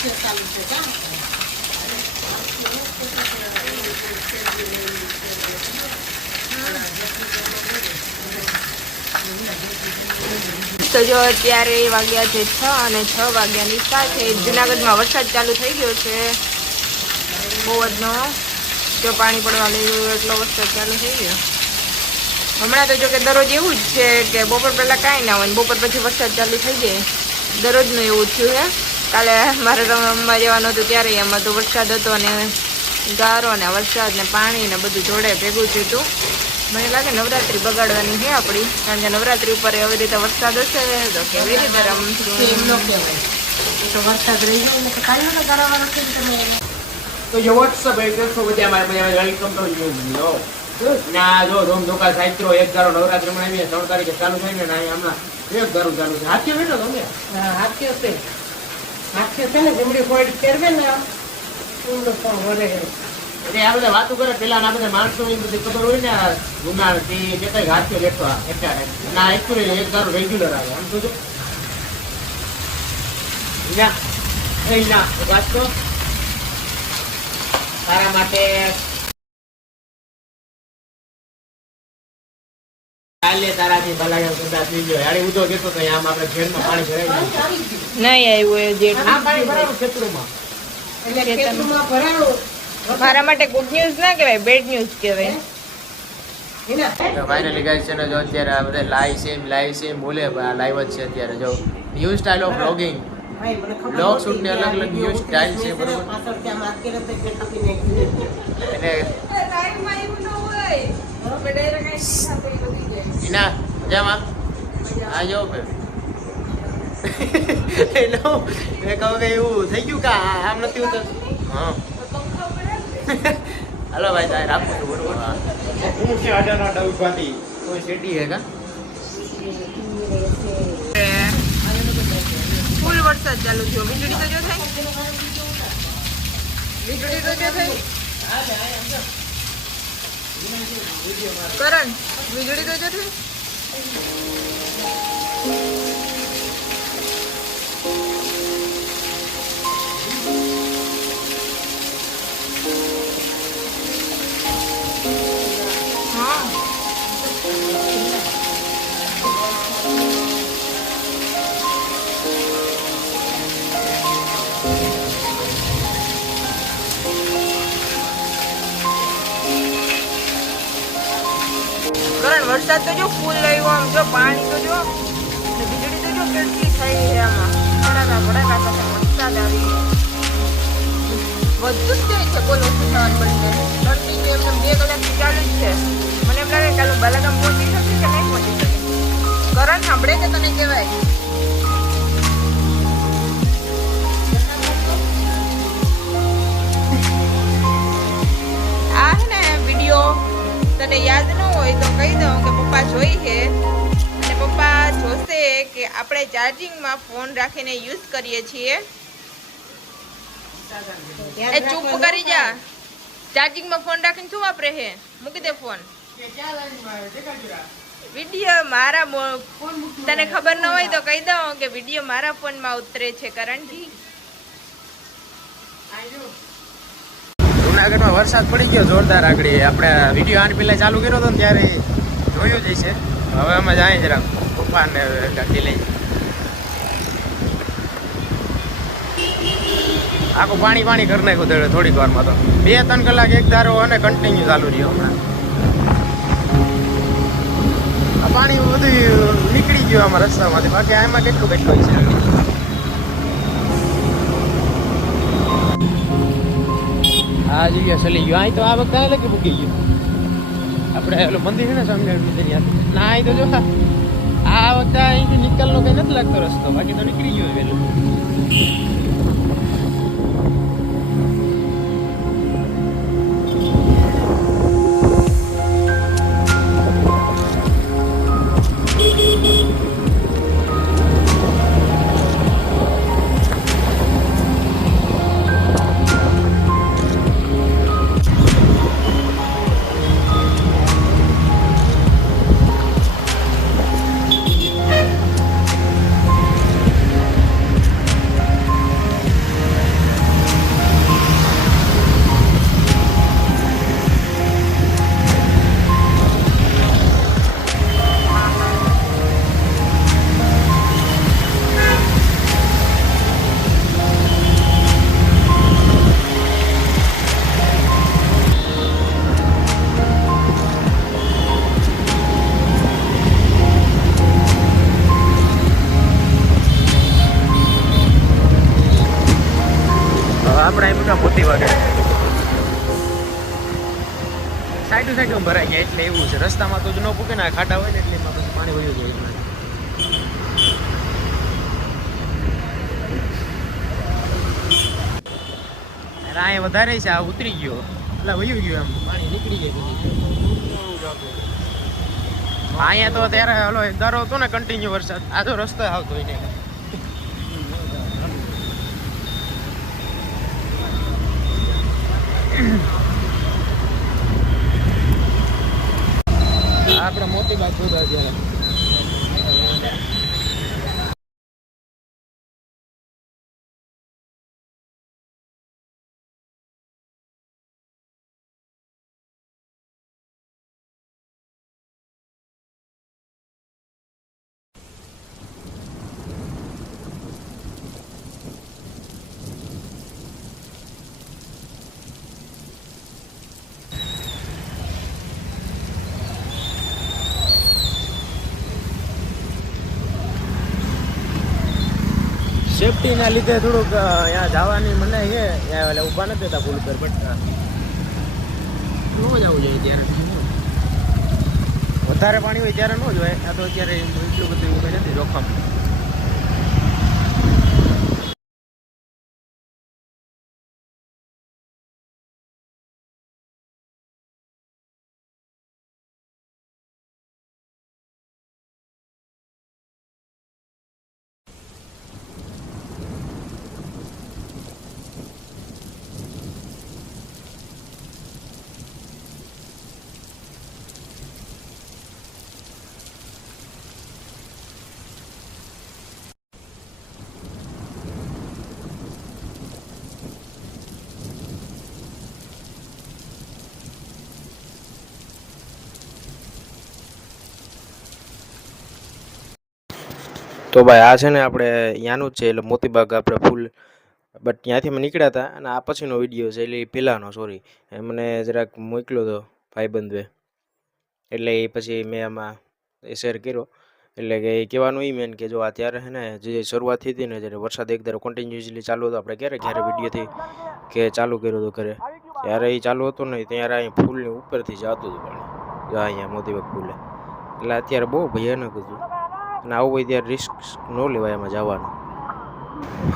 તો જો અત્યારે વાગ્યા છે છ અને છ વાગ્યાની સાથે જુનાગઢમાં વરસાદ ચાલુ થઈ ગયો છે. બહુ જનો જો પાણી પડવા લાગ્યું એટલો વરસાદ ચાલુ થઈ ગયો. હમણાં તો જો કે દરરોજ એવું જ છે કે બપોર પહેલાં કાંઈ ના હોય બપોર પછી વરસાદ ચાલુ થઈ જાય. દરરોજનું એવું થયું છે કાલે મારે રમવા જવાનું હતું ત્યારે એમાં તો વરસાદ હતો અને ગારો ને વરસાદ ને પાણી ને બધું જોડે ભેગું થયું હતું. મને લાગે નવરાત્રી બગાડવાની છે આપણી કારણ કે નવરાત્રી ઉપર એવી રીતે વરસાદ હશે તો કેવી રીતે રમશું તો જે વોટ્સઅપ એ કરશો બધા મારે વેલકમ ટુ યુ નો ના જો ધોમ ધોકા સાયત્રો એક ગારો નવરાત્રી માં આવી ત્રણ તારીખે ચાલુ થાય ને ના હમણાં એક ગારું ચાલુ છે. હાથે બેઠો તમે? છે છે ને ગુમડી પોઈન્ટ પહેરવે ને, ઊંડો આ બધા વાતો કરે, પેલા બધા માણસો ની, બધી ખબર હોય ને ગુના કે કઈ હાથે આ એટલા. ના એકચ્યુઅલી એક ગારું રેગ્યુલર આવે, આમ તો ના એ ના વાત તો. તારા માટે કાલે તારાથી ભલા કદાચ થઈ ગયો યાર ઉધો કેતો તો આમ આપણે પાણી. નહીં આવ્યું એ જેટલું આ પાણી ભરાયું ખેતરોમાં એટલે ખેતરમાં. ખેતરમાં મારા માટે ગુડ ન્યૂઝ ના કહેવાય બેડ ન્યૂઝ કહેવાય તો ફાઇનલી ગાઈસ છે ને જો અત્યારે આ બધા લાઈવ સેમ લાઈવ સેમ બોલે લાઈવ જ છે અત્યારે જો ન્યૂ સ્ટાઇલ ઓફ બ્લોગિંગ ભાઈ, મને ખબર Blog નહોતી. shoot ની અલગ અલગ વીડિયો સ્ટાઇલ છે, બરોબર? એટલે ઈના મજામાં? આ જો હેલો મેં કહું કે એવું થઈ ગયું કે આમ નથી ઉતરતું? હા. હલો ભાઈ તારે રાખું છું બરોબર હા. હું છે અડર અડર ઉભાતી કોઈ શેટી હે કા? ફૂલ વરસાદ ચાલુ થયો. વીજળી તો જો થાય? વીજળી તો જો થાય? કરણ વીજળી તો જો વરસાદ તો જો ફૂલ લાવ્યો આમ જો, પાણી તો જો. વીજળી તો જો કેટલી થઈ છે આમાં. ભડાકા ભડાકા સાથે વરસાદ આવી બધું જ જાય છે બોલો શું થવાનું બંને કન્ટિન્યુ એમ બે કલાકથી ચાલુ જ છે. મને એમ લાગે ચાલુ બાલાગામ પહોંચી શકે કે નહીં પહોંચી શકે? કરણ સાંભળે કે તને કહેવાય? આ છે ને વીડિયો, તને યાદ હોય તો કહી દઉં કે પપ્પા જોઈ છે. અને પપ્પા જોશે કે આપણે ચાર્જિંગમાં ફોન રાખીને યુઝ કરીએ છીએ. એ ચૂપ કરી જા. ચાર્જિંગમાં ફોન રાખીને શું વાપરે છે? મૂકી દે ફોન વીડિયો મારા? તને ખબર ન હોય તો કહી દઉં કે વીડિયો મારા ફોનમાં ઉતરે છે કરણજી. જુનાગઢમાં વરસાદ પડી ગયો જોરદાર આગળ. આપણે વીડિયો આની પહેલા ચાલુ કર્યો હતો ને ત્યારે જોયું જ છે હવે અમે જાય જરા પપ્પાને ગાડી લઈ આખું પાણી પાણી કરી નાખ્યું થોડીક વારમાં તો. બે ત્રણ કલાક એક ધારો અને કન્ટિન્યુ ચાલુ રહ્યો હમણાં. આ પાણી બધું નીકળી ગયું આમાં રસ્તામાંથી. બાકી આમાં કેટલું કેટલું છે? આ જગ્યા ચલી ગયો. અહીં તો આ વખતે અલગ મૂકી ગયું. આપણે ઓલું મંદિર છે ને સ્વામિનારાયણ ના, અહીં તો જો આ વખતે અહીંથી નીકળનો કઈ નથી લાગતો રસ્તો. બાકી તો નીકળી ગયો વહેલું. વાગે. સાઈડું ભરાઈ ગયા એટલે એવું છે. રસ્તામાં તો જ ન પૂકે આ હોય ને એટલે એમાં પછી પાણી વયું જાય. અરે અહીંયા વધારે છે, આ ઉતરી ગયો. એટલે વયું ગયું એમ. પાણી નીકળી ગયું અહીંયા તો ત્યારે હલો, દર હતો ને કન્ટિન્યુ વરસાદ. આ તો રસ્તો આવતો હોય mm સેફટીના લીધે થોડુંક ત્યાં જવાની મનાઈ છે. ત્યાં એટલે ઊભા નથી થતા પુલ પર બટ ન જવું જોઈએ ત્યારે વધારે પાણી હોય ત્યારે ન જોઈએ આ તો અત્યારે એટલું બધું એવું નથી, જોખમ. તો ભાઈ આ છે ને આપણે ત્યાંનું જ છે, એટલે મોતીબાગ આપણે ફૂલ બટ ત્યાંથી અમે નીકળ્યા હતા અને આ પછીનો વીડિયો છે, એટલે પહેલાંનો સોરી એ મને જરાક મોકલ્યો હતો ભાઈબંધે એટલે એ પછી મેં આમાં શેર કર્યો. એટલે કે એ કહેવાનું એ મેન કે જો અત્યારે છે ને જે શરૂઆત થઈ હતી ને જ્યારે વરસાદ એક ધારો કન્ટિન્યુઅસલી ચાલુ હતો, આપણે ક્યારે ક્યારે વિડીયોથી કે ચાલુ કર્યો હતો ઘરે, ત્યારે એ ચાલુ હતો ને ત્યારે અહીં ફૂલની ઉપરથી જતું હતું પાણી. અહીંયા મોતીબાગ ફૂલે એટલે અત્યારે બહુ ભયાનક હતું. અને આવું હોય ત્યારે રિસ્ક ન લેવાય એમાં જવાનું.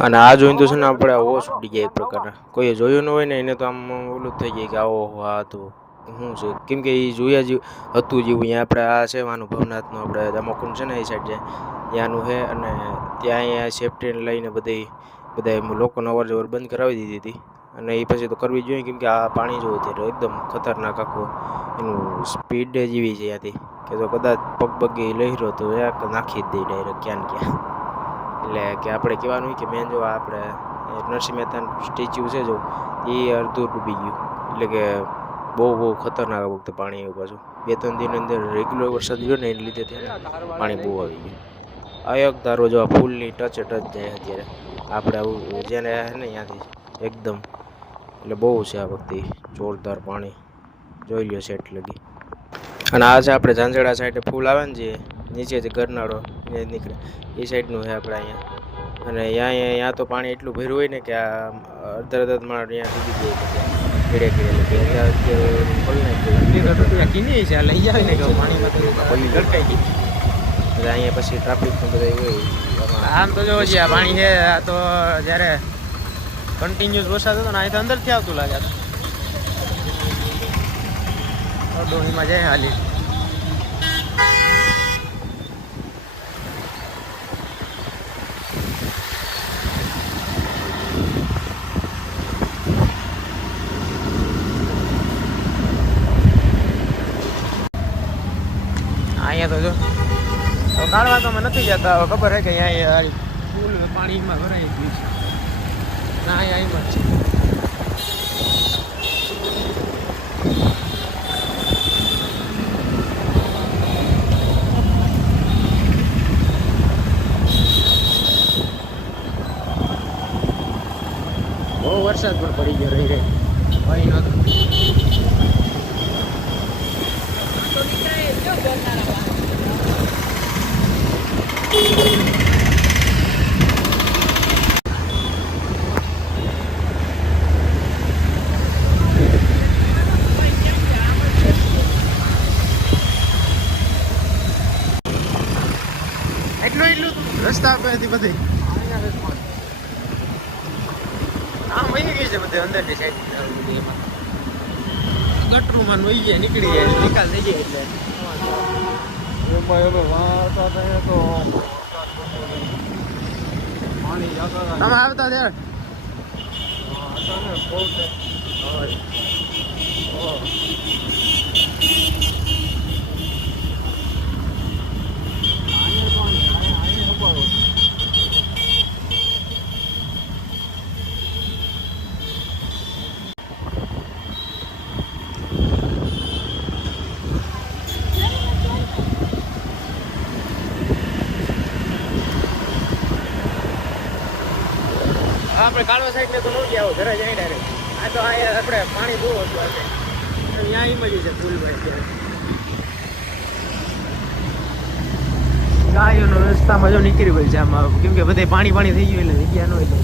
અને આ જોઈને તો છે ને આપણે હોશ ઉડી ગયા એક પ્રકારના. કોઈએ જોયું ન હોય ને એને તો આમ ઓલું થઈ જાય કે આવો આ તો શું છે? કેમ કે એ જોયા જેવું હતું જેવું અહીંયા આપણે આ છે માનું ભવનાથનું આપણે દમોકુંડ છે ને એ સાઈડ જાય. ત્યાંનું છે અને ત્યાં અહીંયા સેફ્ટીને લઈને બધી બધા લોકોનો અવર જવર બંધ કરાવી દીધી હતી. અને એ પછી તો કરવી જોઈએ કેમ કે આ પાણી જો અત્યારે એકદમ ખતરનાક આખું એનું સ્પીડ જ એવી છે ત્યાંથી. કે જો કદાચ પગ પગે લહેરો તો એક નાખી જ દે ડાયરેક્ટ ક્યાં ક્યાં. એટલે કે આપણે કહેવાનું કે મેન જો આપણે નરસિંહ મહેતાનું સ્ટેચ્યુ છે જો એ અડધું ડૂબી ગયું. એટલે કે બહુ બહુ ખતરનાક વખત પાણી આવ્યું પાછું. બે, ત્રણ દિન અંદર રેગ્યુલર વરસાદ ગયો ને એને લીધે ત્યાં પાણી બહુ આવી ગયું. એક ધારો જો આ ફૂલની ટચ ટચ જાય અત્યારે. આપણે આવું, જેને છે ને ત્યાંથી. એકદમ. એટલે બહુ છે આ વખતે જોરદાર પાણી. જોઈ લ્યો સેટ લગી. અને આ છે આપણે ઝાંઝડા સાઈડે ફૂલ આવે ને જે નીચે જે ગરનાળો એ નીકળે. એ સાઈડનું છે આપણે અહીંયા. અને અહીંયા અહીંયા તો પાણી એટલું ભર્યું હોય ને કે આ અડધા અડધા માળ અહીંયા ડૂબી જાય કીડે કીડે અહીંયા પછી ટ્રાફિક પણ બધા હોય આમ તો જો પાણી છે આ તો જ્યારે કન્ટિન્યુઅસ વરસાદ હતો ને અહીંથી અંદરથી આવતું લાગે ડોહીમાં જાય હાલી. અહીંયા તો જો, તો કાઢવા તો અમે નથી જતા ખબર હે કે અહીંયા ફૂલ પાણીમાં ભરાઈ ગયું છે. ના એમાં છે. બહુ વરસાદ પણ પડી ગયો રહી રે ભાઈ નહોતો રસ્તા પરથી બધી. આમ વહી ગઈ છે બધી અંદરની સાઈડ ગટરું માં વહી ગયા નીકળી જાય નિકાલ થઈ જાય એટલે. તમે આવતા ત્યારે? અચાનક આપણે કાળવા સાઈડ ને તો નહોતી આવો ઘરે જાય ડાયરેક્ટ આ તો આ આપણે પાણી બહુ હતું આજે. ત્યાં એમ જ છે ફૂલભાઈ ગાયોનો રસ્તામાં જો નીકળી ગઈ છે આમાં, કેમ કે બધે પાણી પાણી થઈ ગયું એટલે જગ્યા ન હોય તો.